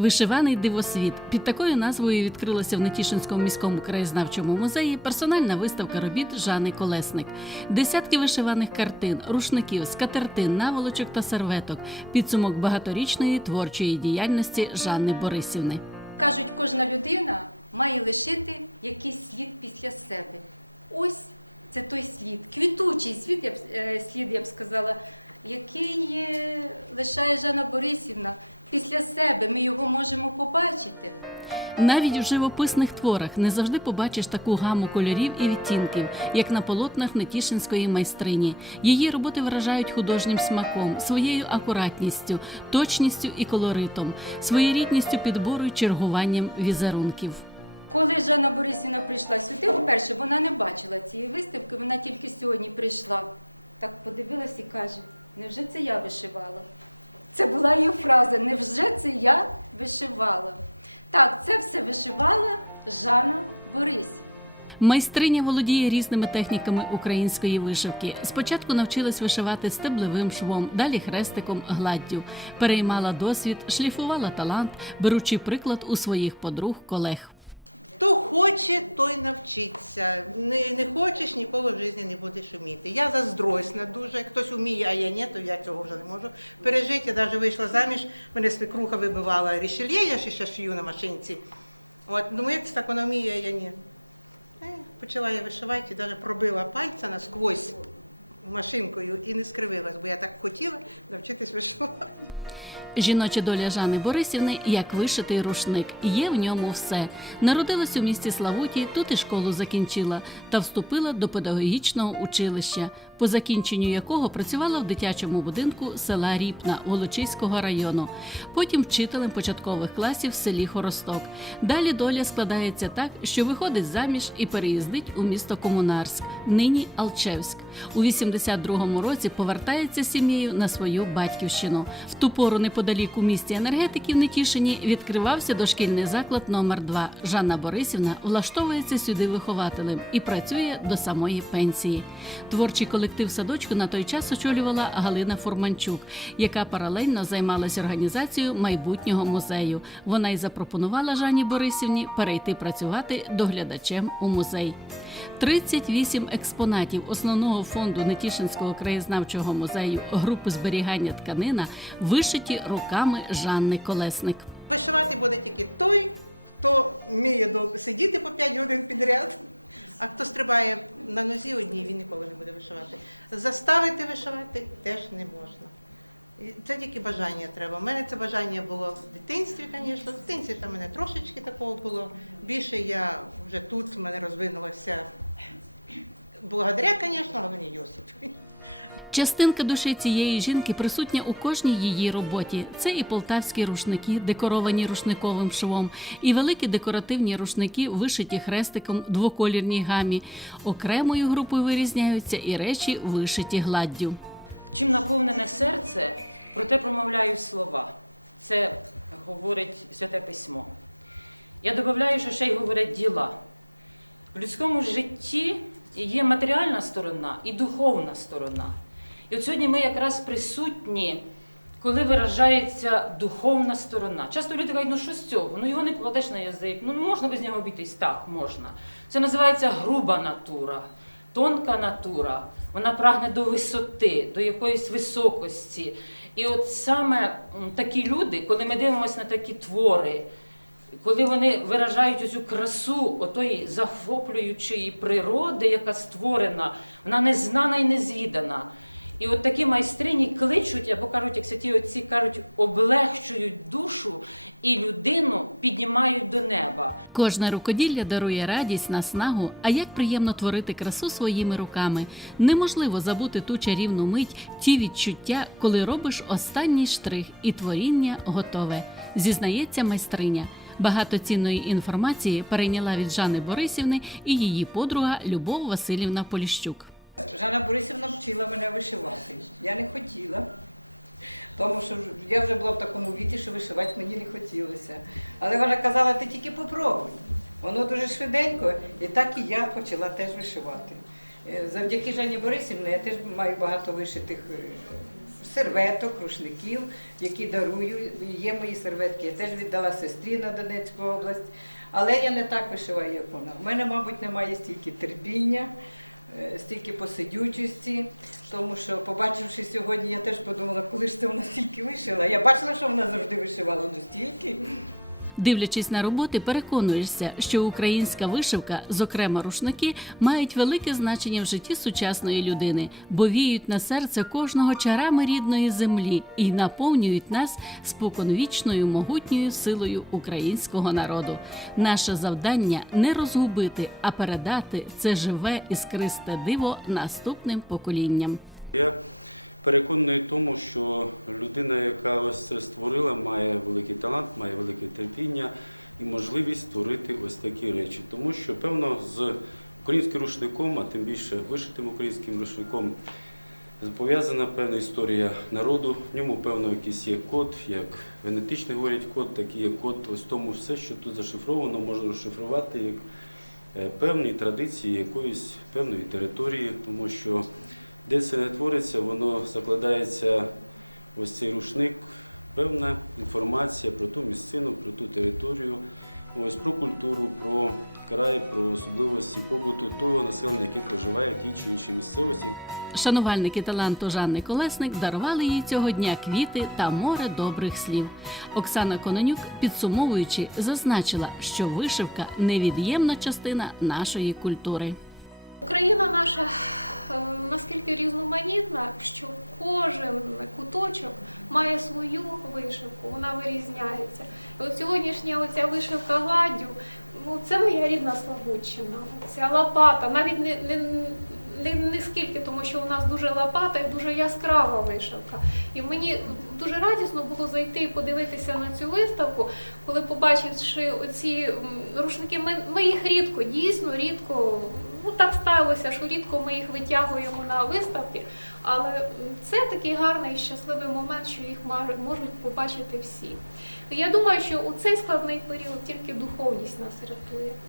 Вишиваний дивосвіт під такою назвою відкрилася в Нетішинському міському краєзнавчому музеї персональна виставка робіт Жани Колесник. Десятки вишиваних картин, рушників, скатертин, наволочок та серветок. Підсумок багаторічної творчої діяльності Жанни Борисівни. Кажуть, кожна людина має лишити якийсь слід після себе. Ось це той слід, квітучий слід, я б, е, слід, я б сказала, який е, лишає Жанна Борисівна після себе. Ми його можемо побачити. Навіть в живописних творах не завжди побачиш таку гаму кольорів і відтінків, як на полотнах Нетішинської майстрині. Її роботи вражають художнім смаком, своєю акуратністю, точністю і колоритом, своєрідністю підбору й чергуванням візерунків. Коли Жанна Борисівна прийшла сюди вперше, вона не бачила цієї виставки, вона тільки сьогодні прийшла. Так подивилась і каже: невже це я вишивала? Це була її фраза, невже це я вишивала? Так, це все вишивала Жанна Борисівна. Майстриня володіє різними техніками української вишивки. Спочатку навчилась вишивати стеблевим швом, далі хрестиком, гладдю. Переймала досвід, шліфувала талант, беручи приклад у своїх подруг колег. Хто хоче, той навчиться. Не, не хочеш, ніколи в житті не будеш вміти. Я заздросна дуже. Хтось вміє, а я ні, то я цього вже не можу пережити. Я навіть вийшла заміж, мене свекруха вибивала рішельє, я ще шию на машинці. От, думаю, як це так вона вміє, а я ні. Е, Почала я вишивати навіть пробила пальця насквозь машинкою і не скривилась, бо я так хотіла навчитись вишивати. Жіноча доля Жани Борисівни як вишитий рушник. Є в ньому все. Народилась у місті Славуті, тут і школу закінчила та вступила до педагогічного училища, по закінченню якого працювала в дитячому будинку села Ріпна Волочиського району. Потім вчителем початкових класів в селі Хоросток. Далі доля складається так, що виходить заміж і переїздить у місто Комунарськ, нині Алчевськ. У 82-му році повертається з сім'єю на свою батьківщину. В ту пору неподалік у місті енергетиків Нетішині відкривався дошкільний заклад номер 2 Жанна Борисівна влаштовується сюди вихователем і працює до самої пенсії. Творчий колектив садочку на той час очолювала Галина Фурманчук, яка паралельно займалась організацією майбутнього музею. Вона й запропонувала Жанні Борисівні перейти працювати доглядачем у музей. 38 експонатів основного фонду Нетішинського краєзнавчого музею групи зберігання тканина вишиті руками Жанни Колесник. Вишивати буде тільки той, хто вміє сидіти по 5 годин підряд, а хто стрибає на нозі одній, він ніколи не буде вишивати. Заставити вишивати теж не можна. Це тільки бажання треба. У мене це бажання було в дитинстві, звісно. В дитинстві там мене трошечки такого було. Більше я вже тут в мене розвинулася благодаря, звісно, Галині Йосипівні. Частинка душі цієї жінки присутня у кожній її роботі. Це і полтавські рушники, декоровані рушниковим швом, і великі декоративні рушники, вишиті хрестиком в двоколірній гамі. Окремою групою вирізняються і речі, вишиті гладдю. Чим наповнене серце, проте промовляю слова. Це говорить Святе Письмо. Я додаю, що ще й говорять діла. В людському житті є матеріальна сторона і духовна сторона. І от сьогодні ми якраз присутні, коли виражається духовна сторона. Часто люди кажуть, ну що з цього? Ну його не кладеш на язик, ну можна без нього обійтись. Так, можна. Це називається груба натура, тонка натура. Вона прагне до висоти, до якоїсь високості. І от саме такі люди, коли ми дивимося на такі твори, коли вони виражають оцю красу отої захоплюючої природи, яка створена, вона незнана і незвідана. І от такі майстрині кличуть, або кажуть, як святі отці кажуть, облегчують душу і людину піднімають до неба. Кожне рукоділля дарує радість, наснагу, а як приємно творити красу своїми руками. Неможливо забути ту чарівну мить, ті відчуття, коли робиш останній штрих, і творіння готове. Зізнається майстриня. Багато цінної інформації перейняла від Жани Борисівни і її подруга Любов Васильівна Поліщук. Жанна Борисівна вчила мене вишивати. Я не хотіла. Тому що я вже була в такому віці, що вишивати мені не хотілося. Але вона казала, ти тільки попробуй. Воно дуже швиденько, і так і я почала теж вишивати. Е, Завдяки Жанні Борисівні я теж маю багато вишитих е, серветок, рушників, які дарую. Є мої серветки. Я теж віддала сестрі на Донецьку область. Але я не так вишиваю, як вона. У мене, мабуть, немає стільки терпіння, е, стільки посидючості, тому що, побачивши сьогодні, я теж подумала, коли ж це вона стільки вишила. Я бачила, що вона завжди вишивала ну. Дивлячись на роботи, переконуєшся, що українська вишивка, зокрема рушники, мають велике значення в житті сучасної людини, бо віють на серце кожного чарами рідної землі і наповнюють нас споконвічною могутньою силою українського народу. Наше завдання не розгубити, а передати це живе іскристе диво наступним поколінням. Я переконаний в тому, що людина, яка ось це створила, має великий талант, має велике терпіння і можливість створити ось такі речі. Тому що, певно, з українським рушником, а тим більше вишитим українським рушником, пов'язана певна історія народу. В ньому, певно, якийсь є код, як генетичний говорять код, такий є код. Ось тому все, що тут зашифровано, можна розшифрувати як е, певні традиції якоїсь певної території, тому що де це не твориться, воно закладається ось цей рушник, певна інформація про ту місцину, про ту територію, ось про культуру, про край, про особливості побуту того населення, яке проживає в тій чи іншій місцевості. Шанувальники таланту Жанни Колесник дарували їй цього дня квіти та море добрих слів. Оксана Кононюк, підсумовуючи, зазначила, що вишивка невід'ємна частина нашої культури. Україна наша наскільки різноманітна, що кожен куточок має свою вишивку, вона вирізняється. І от сьогоднішня оця вишивка гладдю, ну це моя рідна Славутчина. Ця лопата, навіть не, не, не, не скільки, тому що у нас дуже лопата і дуже яскрава вишивка. І мені дуже радісно було зайти і подивитися на цю виставку, коли побачивши оці рушники, ми, ми їх рідко, дійсно рідко. Ну так сталося, що рідко ми їх витягуємо на виставки, але це такий гарний і щасливий момент, що їх можуть побачити всі. Я думаю, що у цей складний період тільки духовність нас рятує.